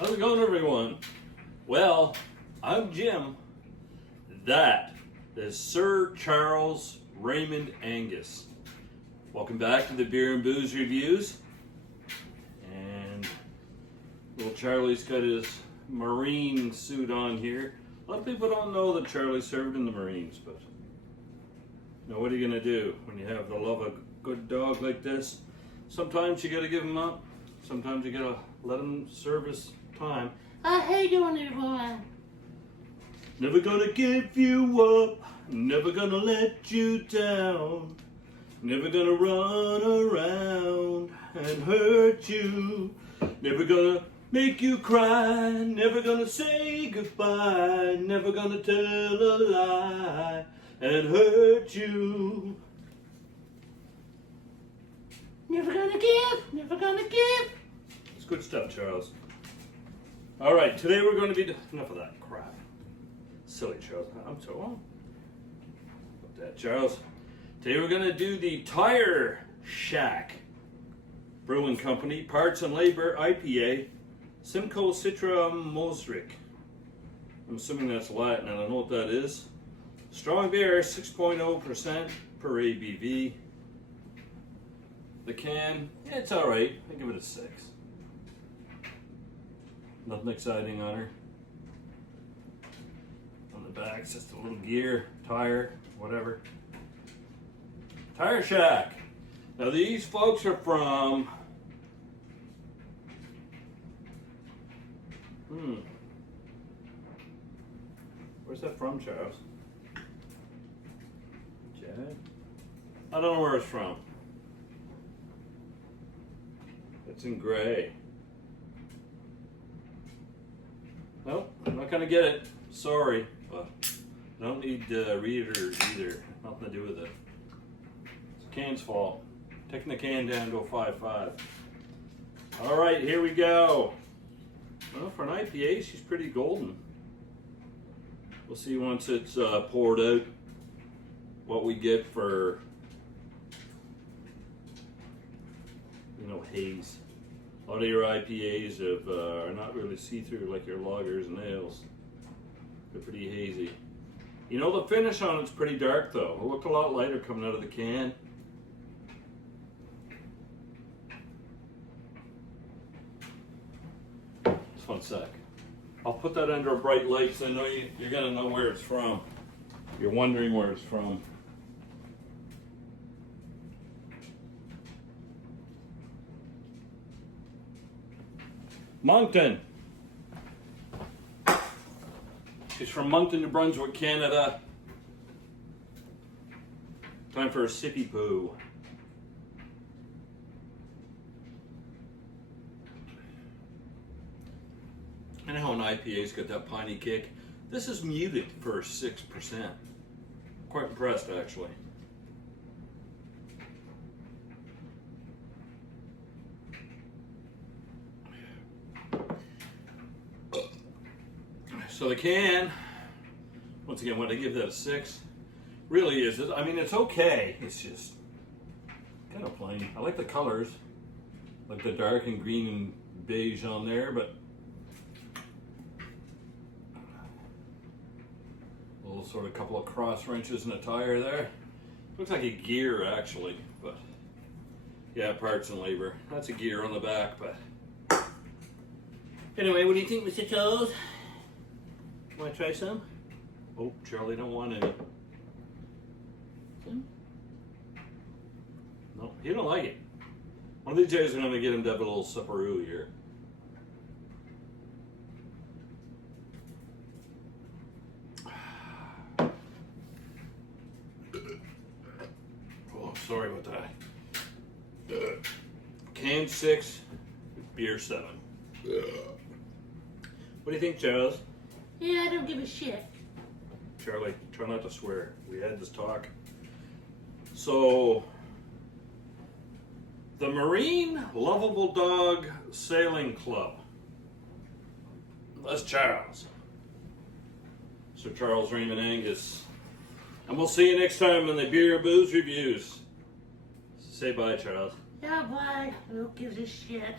How's it going, everyone? Well, I'm Jim. That is Sir Charles Raymond Angus. Welcome back to the Beer and Booze Reviews. And little Charlie's got his Marine suit on here. A lot of people don't know that Charlie served in the Marines, but you know, what are you gonna do when you have the love of a good dog like this? Sometimes you gotta give him up. Sometimes you gotta let him serve his time. How you doing, everyone? Never gonna give you up, never gonna let you down, never gonna run around and hurt you, never gonna make you cry, never gonna say goodbye, never gonna tell a lie and hurt you. Never gonna give, never gonna give. It's good stuff, Charles. All right, today we're going to be enough of that crap. Silly Charles. I'm so wrong about that, Charles. Today we're going to do the Tire Shack Brewing Company Parts and Labor IPA Simcoe Citra Mosric. I'm assuming that's Latin. I don't know what that is. Strong beer, 6.0% per ABV. The can, it's all right. I give it a 6. Nothing exciting on her. On the back, it's just a little gear, tire, whatever. Tire Shack. Now these folks are from where's that from, Charles? Chad? I don't know where it's from. It's in gray. Nope, I'm not gonna get it. Sorry, but I don't need readers either. Nothing to do with it. It's the can's fault. Taking the can down to a 5.5. All right, here we go. Well, for an IPA, she's pretty golden. We'll see once it's poured out what we get for, you know, haze. A lot of your IPAs are not really see-through like your lagers and ales. They're pretty hazy. You know, the finish on it's pretty dark though. It looked a lot lighter coming out of the can. Just 1 sec. I'll put that under a bright light so I know you're gonna know where it's from. You're wondering where it's from. Moncton. She's from Moncton, New Brunswick, Canada. Time for a sippy poo. I know how an IPA's got that piney kick. This is muted for 6%. Quite impressed, actually. So the can, once again, when I give that a 6, really is, I mean, it's okay. It's just kind of plain. I like the colors, like the dark and green and beige on there, but a little sort of couple of cross wrenches in the tire there. Looks like a gear actually, but yeah, parts and labor. That's a gear on the back, but anyway, what do you think, Mr. Charles? Want to try some? Oh, Charlie don't want any. Some? No, he don't like it. One of these days I'm going to get him to have a little supperoo here. Oh, sorry about that. Can 6, beer 7. What do you think, Charles? Yeah, I don't give a shit. Charlie, try not to swear. We had this talk. So, the Marine Lovable Dog Sailing Club. That's Charles. Sir Charles Raymond Angus. And we'll see you next time in the Beer and Booze Reviews. Say bye, Charles. Yeah, bye. Who gives a shit?